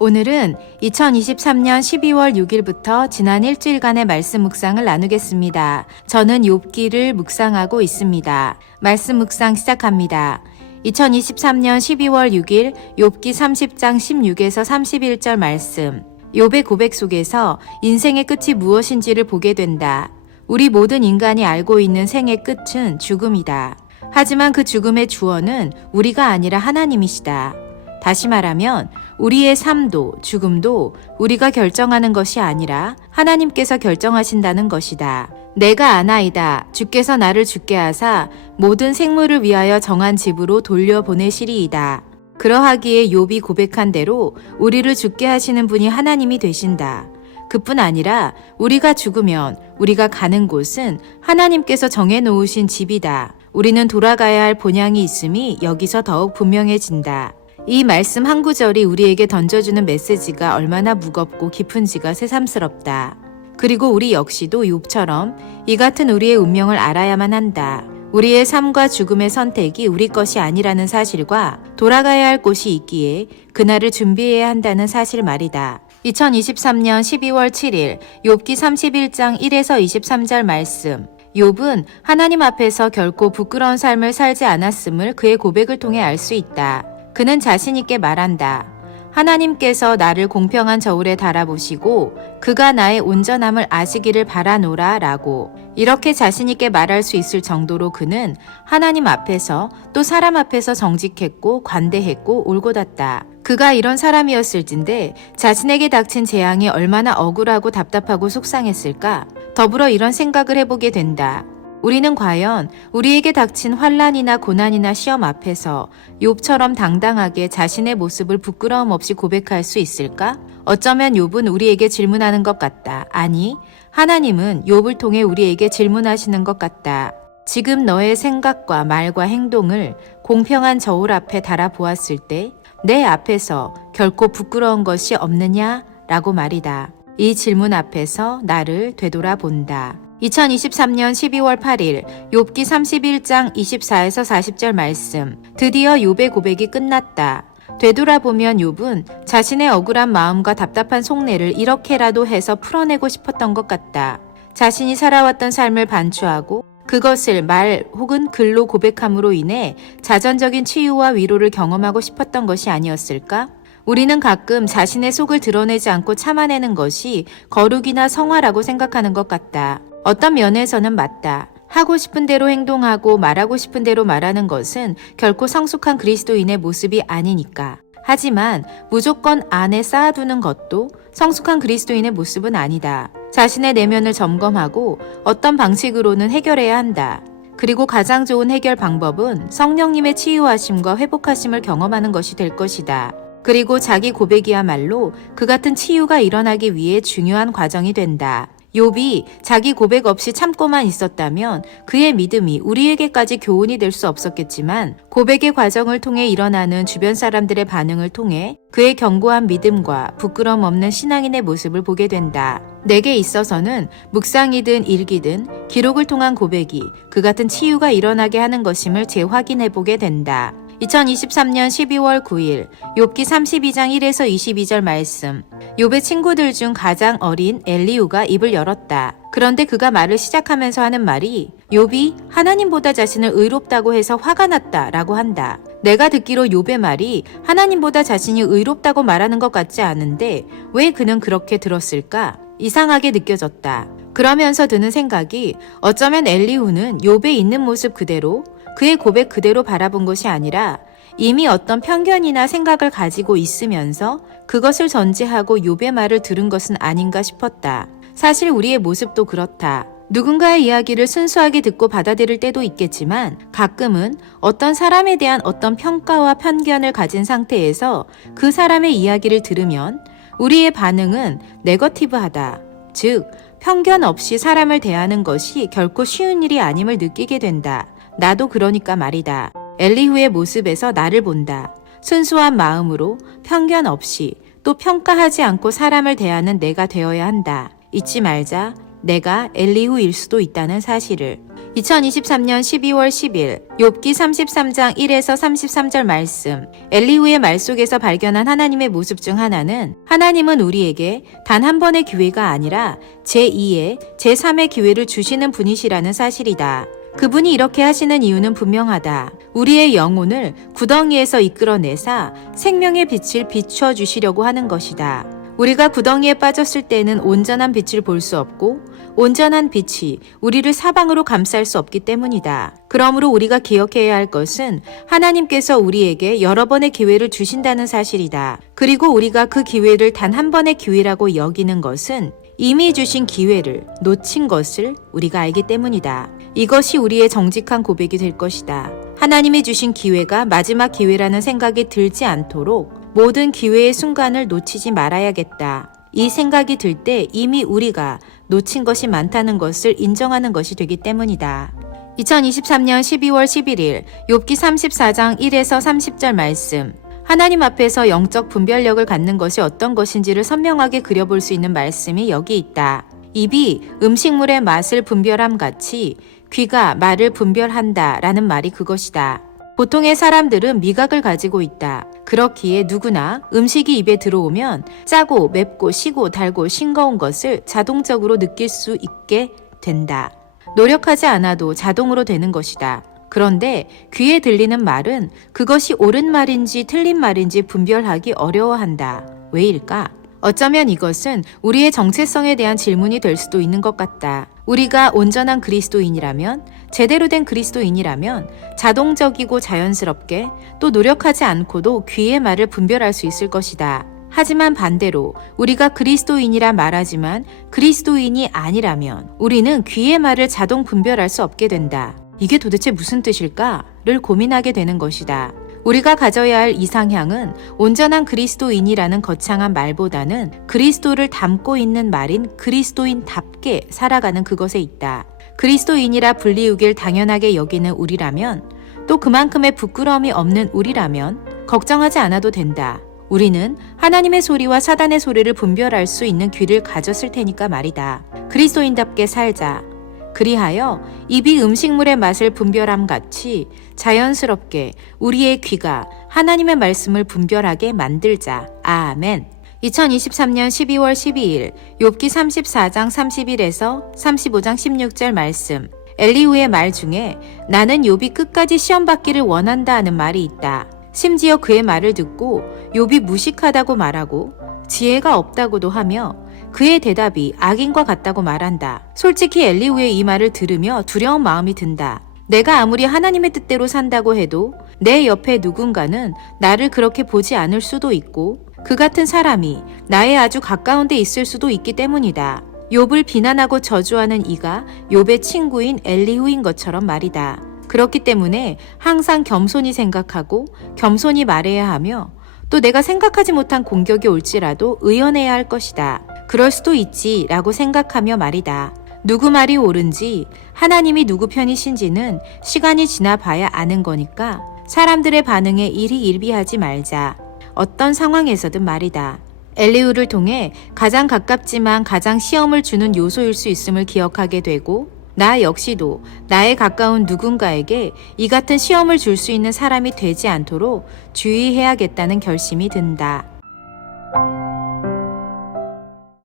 오늘은 2023년 12월 6일부터 지난 일주일간의 말씀 묵상을 나누겠습니다. 저는 욥기를 묵상하고 있습니다. 말씀 묵상 시작합니다. 2023년 12월 6일 욥기 30장 16에서 31절 말씀. 욥의 고백 속에서 인생의 끝이 무엇인지를 보게 된다. 우리 모든 인간이 알고 있는 생의 끝은 죽음이다. 하지만 그 죽음의 주어는 우리가 아니라 하나님이시다. 다시 말하면 우리의 삶도 죽음도 우리가 결정하는 것이 아니라 하나님께서 결정하신다는 것이다. 내가 아나이다. 주께서 나를 죽게 하사 모든 생물을 위하여 정한 집으로 돌려보내시리이다. 그러하기에 욥이 고백한 대로 우리를 죽게 하시는 분이 하나님이 되신다. 그뿐 아니라 우리가 죽으면 우리가 가는 곳은 하나님께서 정해놓으신 집이다. 우리는 돌아가야 할 본향이 있음이 여기서 더욱 분명해진다. 이 말씀 한 구절이 우리에게 던져주는 메시지가 얼마나 무겁고 깊은지가 새삼스럽다. 그리고 우리 역시도 욥처럼 이 같은 우리의 운명을 알아야만 한다. 우리의 삶과 죽음의 선택이 우리 것이 아니라는 사실과 돌아가야 할 곳이 있기에 그날을 준비해야 한다는 사실 말이다. 2023년 12월 7일 욥기 31장 1에서 23절 말씀. 욥은 하나님 앞에서 결코 부끄러운 삶을 살지 않았음을 그의 고백을 통해 알 수 있다. 그는 자신 있게 말한다. 하나님께서 나를 공평한 저울에 달아보시고 그가 나의 온전함을 아시기를 바라노라 라고. 이렇게 자신 있게 말할 수 있을 정도로 그는 하나님 앞에서 또 사람 앞에서 정직했고 관대했고 올곧았다. 그가 이런 사람이었을진데 자신에게 닥친 재앙이 얼마나 억울하고 답답하고 속상했을까? 더불어 이런 생각을 해보게 된다. 우리는 과연 우리에게 닥친 환난이나 고난이나 시험 앞에서 욥처럼 당당하게 자신의 모습을 부끄러움 없이 고백할 수 있을까? 어쩌면 욥은 우리에게 질문하는 것 같다. 아니, 하나님은 욥을 통해 우리에게 질문하시는 것 같다. 지금 너의 생각과 말과 행동을 공평한 저울 앞에 달아보았을 때 내 앞에서 결코 부끄러운 것이 없느냐? 라고 말이다. 이 질문 앞에서 나를 되돌아본다. 2023년 12월 8일 욥기 31장 24에서 40절 말씀. 드디어 욥의 고백이 끝났다. 되돌아보면 욥은 자신의 억울한 마음과 답답한 속내를 이렇게라도 해서 풀어내고 싶었던 것 같다. 자신이 살아왔던 삶을 반추하고 그것을 말 혹은 글로 고백함으로 인해 자전적인 치유와 위로를 경험하고 싶었던 것이 아니었을까? 우리는 가끔 자신의 속을 드러내지 않고 참아내는 것이 거룩이나 성화라고 생각하는 것 같다. 어떤 면에서는 맞다. 하고 싶은 대로 행동하고 말하고 싶은 대로 말하는 것은 결코 성숙한 그리스도인의 모습이 아니니까. 하지만 무조건 안에 쌓아두는 것도 성숙한 그리스도인의 모습은 아니다. 자신의 내면을 점검하고 어떤 방식으로는 해결해야 한다. 그리고 가장 좋은 해결 방법은 성령님의 치유하심과 회복하심을 경험하는 것이 될 것이다. 그리고 자기 고백이야말로 그 같은 치유가 일어나기 위해 중요한 과정이 된다. 욥이 자기 고백 없이 참고만 있었다면 그의 믿음이 우리에게까지 교훈이 될 수 없었겠지만 고백의 과정을 통해 일어나는 주변 사람들의 반응을 통해 그의 견고한 믿음과 부끄럼 없는 신앙인의 모습을 보게 된다. 내게 있어서는 묵상이든 일기든 기록을 통한 고백이 그 같은 치유가 일어나게 하는 것임을 재확인해 보게 된다. 2023년 12월 9일 욥기 32장 1에서 22절 말씀. 욥의 친구들 중 가장 어린 엘리후가 입을 열었다. 그런데 그가 말을 시작하면서 하는 말이 욥이 하나님보다 자신을 의롭다고 해서 화가 났다 라고 한다. 내가 듣기로 욥의 말이 하나님보다 자신이 의롭다고 말하는 것 같지 않은데 왜 그는 그렇게 들었을까? 이상하게 느껴졌다. 그러면서 드는 생각이 어쩌면 엘리후는 욥의 있는 모습 그대로 그의 고백 그대로 바라본 것이 아니라 이미 어떤 편견이나 생각을 가지고 있으면서 그것을 전제하고 욥의 말을 들은 것은 아닌가 싶었다. 사실 우리의 모습도 그렇다. 누군가의 이야기를 순수하게 듣고 받아들일 때도 있겠지만 가끔은 어떤 사람에 대한 어떤 평가와 편견을 가진 상태에서 그 사람의 이야기를 들으면 우리의 반응은 네거티브하다. 즉, 편견 없이 사람을 대하는 것이 결코 쉬운 일이 아님을 느끼게 된다. 나도 그러니까 말이다. 엘리후의 모습에서 나를 본다. 순수한 마음으로 편견 없이 또 평가하지 않고 사람을 대하는 내가 되어야 한다. 잊지 말자. 내가 엘리후일 수도 있다는 사실을. 2023년 12월 10일 욥기 33장 1에서 33절 말씀. 엘리후의 말 속에서 발견한 하나님의 모습 중 하나는 하나님은 우리에게 단 한 번의 기회가 아니라 제2의, 제3의 기회를 주시는 분이시라는 사실이다. 그분이 이렇게 하시는 이유는 분명하다. 우리의 영혼을 구덩이에서 이끌어내사 생명의 빛을 비추어 주시려고 하는 것이다. 우리가 구덩이에 빠졌을 때는 온전한 빛을 볼 수 없고 온전한 빛이 우리를 사방으로 감쌀 수 없기 때문이다. 그러므로 우리가 기억해야 할 것은 하나님께서 우리에게 여러 번의 기회를 주신다는 사실이다. 그리고 우리가 그 기회를 단 한 번의 기회라고 여기는 것은 이미 주신 기회를 놓친 것을 우리가 알기 때문이다. 이것이 우리의 정직한 고백이 될 것이다. 하나님이 주신 기회가 마지막 기회라는 생각이 들지 않도록 모든 기회의 순간을 놓치지 말아야겠다. 이 생각이 들 때 이미 우리가 놓친 것이 많다는 것을 인정하는 것이 되기 때문이다. 2023년 12월 11일 욥기 34장 1에서 30절 말씀. 하나님 앞에서 영적 분별력을 갖는 것이 어떤 것인지를 선명하게 그려볼 수 있는 말씀이 여기 있다. 입이 음식물의 맛을 분별함 같이 귀가 말을 분별한다 라는 말이 그것이다. 보통의 사람들은 미각을 가지고 있다. 그렇기에 누구나 음식이 입에 들어오면 짜고 맵고 시고 달고 싱거운 것을 자동적으로 느낄 수 있게 된다. 노력하지 않아도 자동으로 되는 것이다. 그런데 귀에 들리는 말은 그것이 옳은 말인지 틀린 말인지 분별하기 어려워한다. 왜일까? 어쩌면 이것은 우리의 정체성에 대한 질문이 될 수도 있는 것 같다. 우리가 온전한 그리스도인이라면, 제대로 된 그리스도인이라면 자동적이고 자연스럽게 또 노력하지 않고도 귀의 말을 분별할 수 있을 것이다. 하지만 반대로 우리가 그리스도인이라 말하지만 그리스도인이 아니라면 우리는 귀의 말을 자동 분별할 수 없게 된다. 이게 도대체 무슨 뜻일까?를 고민하게 되는 것이다. 우리가 가져야 할 이상향은 온전한 그리스도인이라는 거창한 말보다는 그리스도를 담고 있는 말인 그리스도인답게 살아가는 그것에 있다. 그리스도인이라 불리우길 당연하게 여기는 우리라면, 또 그만큼의 부끄러움이 없는 우리라면 걱정하지 않아도 된다. 우리는 하나님의 소리와 사단의 소리를 분별할 수 있는 귀를 가졌을 테니까 말이다. 그리스도인답게 살자. 그리하여 입이 음식물의 맛을 분별함 같이 자연스럽게 우리의 귀가 하나님의 말씀을 분별하게 만들자. 아멘. 2023년 12월 12일 욥기 34장 31에서 35장 16절 말씀. 엘리후의 말 중에 나는 욥이 끝까지 시험 받기를 원한다 하는 말이 있다. 심지어 그의 말을 듣고 욥이 무식하다고 말하고 지혜가 없다고도 하며 그의 대답이 악인과 같다고 말한다. 솔직히 엘리후의 이 말을 들으며 두려운 마음이 든다. 내가 아무리 하나님의 뜻대로 산다고 해도 내 옆에 누군가는 나를 그렇게 보지 않을 수도 있고 그 같은 사람이 나의 아주 가까운 데 있을 수도 있기 때문이다. 욥을 비난하고 저주하는 이가 욥의 친구인 엘리후인 것처럼 말이다. 그렇기 때문에 항상 겸손히 생각하고 겸손히 말해야 하며 또 내가 생각하지 못한 공격이 올지라도 의연해야 할 것이다. 그럴 수도 있지 라고 생각하며 말이다. 누구 말이 옳은지 하나님이 누구 편이신지는 시간이 지나 봐야 아는 거니까 사람들의 반응에 일희 일비하지 말자. 어떤 상황에서든 말이다. 엘리후를 통해 가장 가깝지만 가장 시험을 주는 요소일 수 있음을 기억하게 되고 나 역시도 나의 가까운 누군가에게 이 같은 시험을 줄 수 있는 사람이 되지 않도록 주의해야겠다는 결심이 든다.